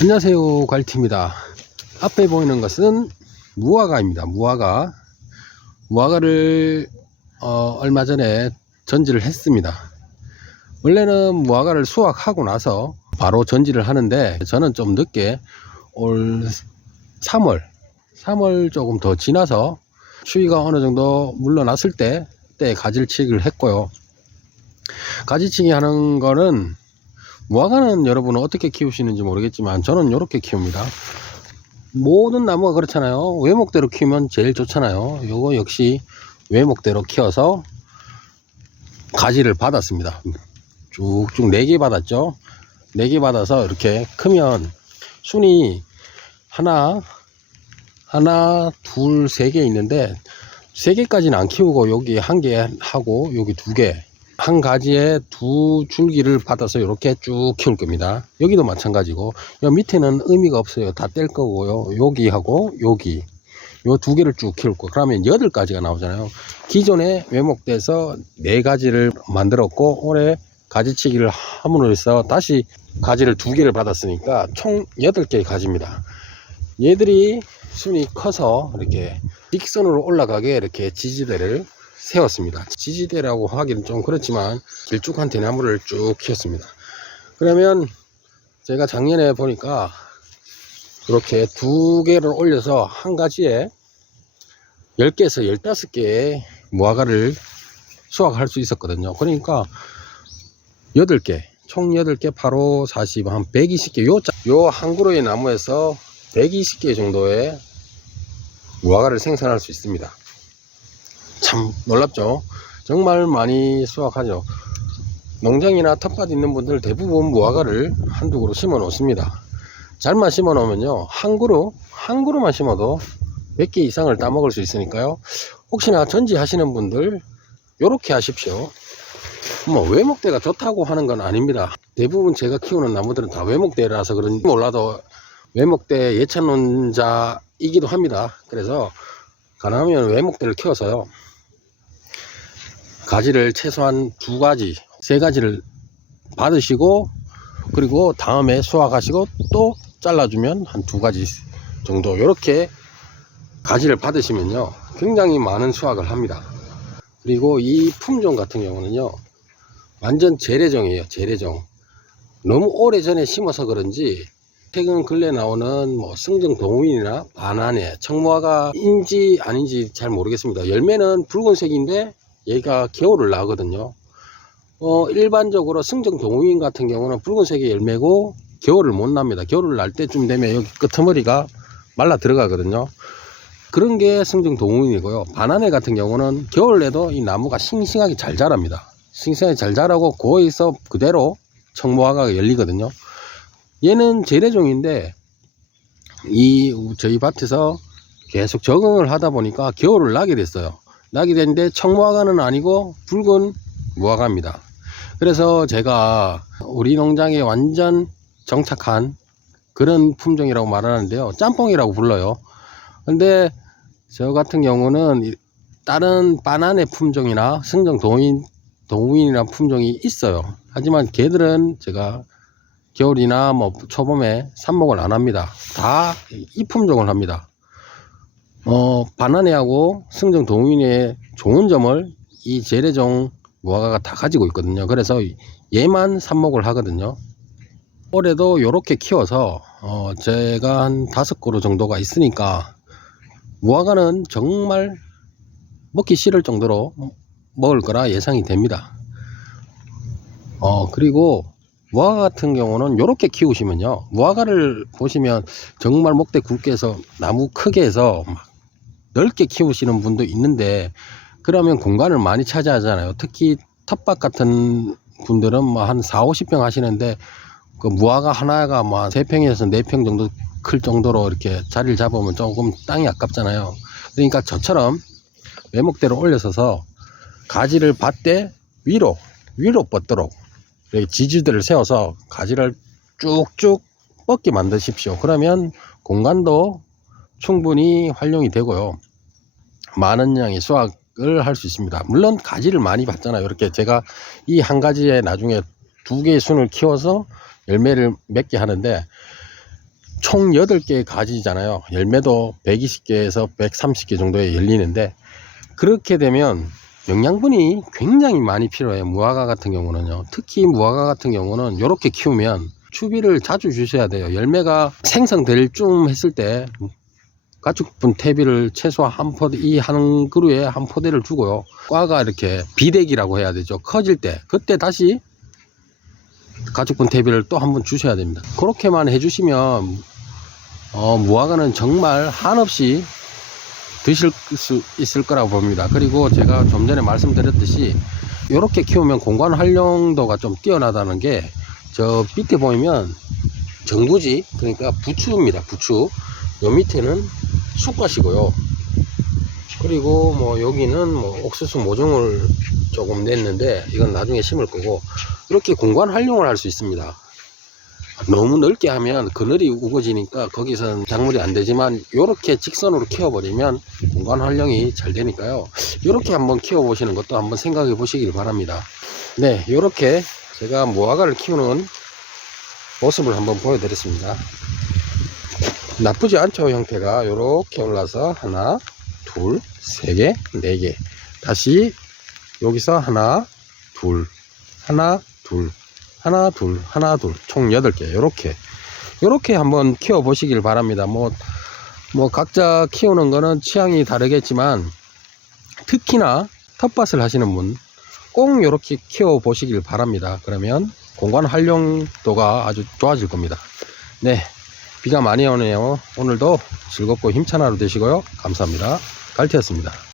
안녕하세요 갈티입니다. 앞에 보이는 것은 무화과입니다. 무화과. 무화과를 어, 얼마 전에 전지를 했습니다. 원래는 무화과를 수확하고 나서 바로 전지를 하는데 저는 좀 늦게 올 3월 3월 조금 더 지나서 추위가 어느 정도 물러났을 때때 가지치기를 했고요. 가지치기 하는 거는 무화과는 여러분은 어떻게 키우시는지 모르겠지만 저는 이렇게 키웁니다. 모든 나무가 그렇잖아요. 외목대로 키우면 제일 좋잖아요. 요거 역시 외목대로 키워서 가지를 받았습니다. 쭉쭉 4개 받았죠. 4개 받아서 이렇게 크면 순이 하나, 하나, 둘, 세 개 있는데 세 개까지는 안 키우고 여기 한 개 하고 여기 두 개, 한 가지에 두 줄기를 받아서 이렇게 쭉 키울 겁니다. 여기도 마찬가지고 요 밑에는 의미가 없어요. 다 뗄 거고요. 여기하고 여기 요 두 개를 쭉 키울 거. 그러면 여덟 가지가 나오잖아요. 기존에 외목돼서 네 가지를 만들었고 올해 가지치기를 함으로 해서 다시 가지를 두 개를 받았으니까 총 여덟 개의 가지입니다. 얘들이 순이 커서 이렇게 직선으로 올라가게 이렇게 지지대를 세웠습니다. 지지대라고 하기는 좀 그렇지만 길쭉한 대나무를 쭉 키웠습니다. 그러면 제가 작년에 보니까 이렇게 두 개를 올려서 한 가지에 10개에서 15개의 무화과를 수확할 수 있었거든요. 그러니까 8개, 총 8개, 8호 40, 한 120개, 요, 짜- 요한 그루의 나무에서 120개 정도의 무화과를 생산할 수 있습니다. 참 놀랍죠. 정말 많이 수확하죠. 농장이나 텃밭 있는 분들 대부분 무화과를 한두 그루 심어 놓습니다. 잘만 심어 놓으면요. 한 그루, 한 그루만 심어도 몇 개 이상을 따먹을 수 있으니까요. 혹시나 전지 하시는 분들, 요렇게 하십시오. 뭐, 외목대가 좋다고 하는 건 아닙니다. 대부분 제가 키우는 나무들은 다 외목대라서 그런지 몰라도 외목대 예찬론자이기도 합니다. 그래서 가능하면 외목대를 키워서요. 가지를 최소한 두 가지, 세 가지를 받으시고 그리고 다음에 수확하시고 또 잘라주면 한 두 가지 정도 이렇게 가지를 받으시면요 굉장히 많은 수확을 합니다. 그리고 이 품종 같은 경우는요 완전 재래종이에요 재래종 너무 오래 전에 심어서 그런지 최근 근래 나오는 뭐 승정 동인이나 바나네 청무화가 인지 아닌지 잘 모르겠습니다 열매는 붉은색인데 얘가 겨울을 나거든요. 어, 일반적으로 승정 동우인 같은 경우는 붉은색의 열매고 겨울을 못 납니다. 겨울을 날 때쯤 되면 여기 끄트머리가 말라 들어가거든요. 그런 게 승정 동우인이고요. 바나네 같은 경우는 겨울에도 이 나무가 싱싱하게 잘 자랍니다. 싱싱하게 잘 자라고 거기서 그대로 청무화가 열리거든요. 얘는 재래종인데 이 저희 밭에서 계속 적응을 하다 보니까 겨울을 나게 됐어요. 나게 됐는데 청무화과는 아니고 붉은 무화과입니다. 그래서 제가 우리 농장에 완전 정착한 그런 품종이라고 말하는데요. 짬뽕이라고 불러요. 근데 저 같은 경우는 이- 다른 바나네 품종이나 승정 동인, 동인이나 품종이 있어요. 하지만 걔들은 제가 겨울이나 뭐 초봄에 삽목을 안 합니다. 다 이 품종을 합니다. 어, 바나네하고 승정 동인의 좋은 점을 이 재래종 무화과가 다 가지고 있거든요. 그래서 얘만 삽목을 하거든요. 올해도 요렇게 키워서 어, 제가 한 다섯 그루 정도가 있으니까 무화과는 정말 먹기 싫을 정도로 먹을 거라 예상이 됩니다. 어, 그리고 무화과 같은 경우는 요렇게 키우시면요. 무화과를 보시면 정말 목대 굵게 해서 나무 크게 해서 막 넓게 키우시는 분도 있는데 그러면 공간을 많이 차지하잖아요. 특히 텃밭 같은 분들은 뭐 한 4, 50평 하시는데 그 무화과 하나가 뭐 3평에서 4평 정도 클 정도로 이렇게 자리를 잡으면 조금 땅이 아깝잖아요. 그러니까 저처럼 외목대로 올려서서 가지를 밭대 위로 위로 뻗도록 지지대를 세워서 가지를 쭉쭉 뻗게 만드십시오. 그러면 공간도 충분히 활용이 되고요. 많은 양의 수확을 할 수 있습니다. 물론 가지를 많이 받잖아요. 이렇게 제가 이 한 가지에 나중에 두 개의 순을 키워서 열매를 맺게 하는데 총 8개의 가지잖아요. 열매도 120개에서 130개 정도에 열리는데 그렇게 되면 영양분이 굉장히 많이 필요해요. 무화과 같은 경우는요. 특히 무화과 같은 경우는 이렇게 키우면 추비를 자주 주셔야 돼요. 열매가 생성될 쯤 했을 때 가축분 퇴비를 최소 한 포대, 이 한 그루에 한 포대를 주고요. 과가 이렇게 비대기라고 해야 되죠. 커질 때, 그때 다시 가축분 퇴비를 또 한 번 주셔야 됩니다. 그렇게만 해주시면, 어, 무화과는 정말 한없이 드실 수 있을 거라고 봅니다. 그리고 제가 좀 전에 말씀드렸듯이, 이렇게 키우면 공간 활용도가 좀 뛰어나다는 게, 저 밑에 보이면 정부지, 그러니까 부추입니다. 부추. 요 밑에는 쑥갓이고요. 그리고 뭐 여기는 뭐 옥수수 모종을 조금 냈는데 이건 나중에 심을 거고 이렇게 공간 활용을 할 수 있습니다. 너무 넓게 하면 그늘이 우거지니까 거기서는 작물이 안 되지만 이렇게 직선으로 키워버리면 공간 활용이 잘 되니까요. 이렇게 한번 키워보시는 것도 한번 생각해 보시길 바랍니다. 네, 이렇게 제가 무화과를 키우는 모습을 한번 보여드렸습니다. 나쁘지 않죠 형태가 이렇게 올라서 하나 둘 세 개 네 개 다시 여기서 하나 둘 하나 둘 하나 둘 하나 둘총 여덟 개 이렇게 이렇게 한번 키워 보시길 바랍니다 뭐뭐 각자 키우는 거는 취향이 다르겠지만 특히나 텃밭을 하시는 분꼭 이렇게 키워 보시길 바랍니다 그러면 공간 활용도가 아주 좋아질 겁니다 네 비가 많이 오네요. 오늘도 즐겁고 힘찬 하루 되시고요. 감사합니다. 갈티였습니다.